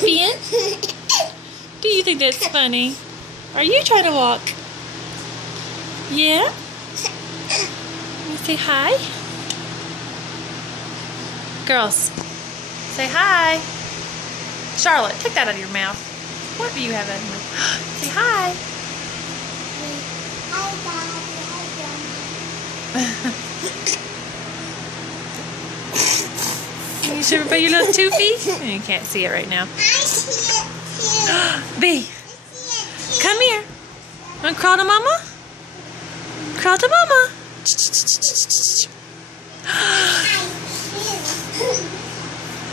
Ben? Do you think that's funny? Are you trying to walk? Yeah? You say hi? Girls, say hi. Charlotte, take that out of your mouth. What do you have out of your mouth? Say hi. Can you show everybody your little toofy? You can't see it right now. B, come here. Want to crawl to mama? Crawl to mama.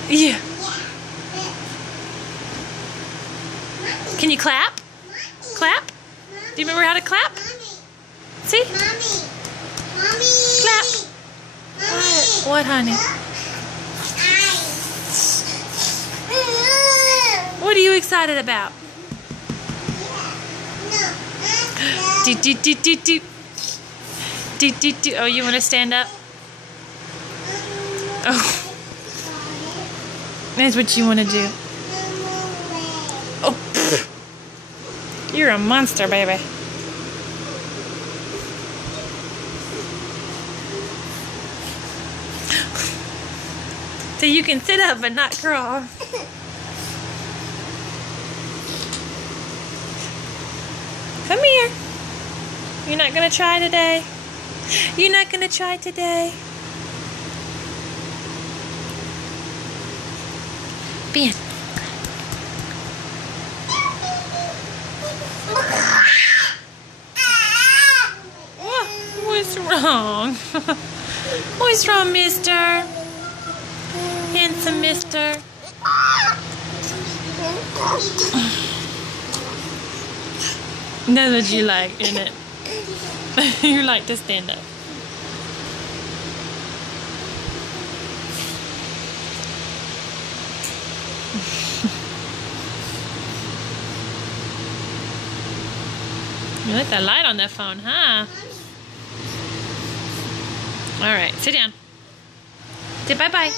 Yeah. Can you clap? Clap? Do you remember how to clap? See? Clap. What, honey? What are you excited about? Do, do, do, do, do. Do, do, do. Oh, you want to stand up? Oh. That's what you want to do. Oh. You're a monster, baby. So you can sit up but not crawl. Come here. You're not gonna try today? You're not gonna try today? Ben. What's wrong? What's wrong, mister? Handsome mister. That's what you like, isn't it? You like to stand up. You like that light on that phone, huh? Alright, sit down. Say bye-bye.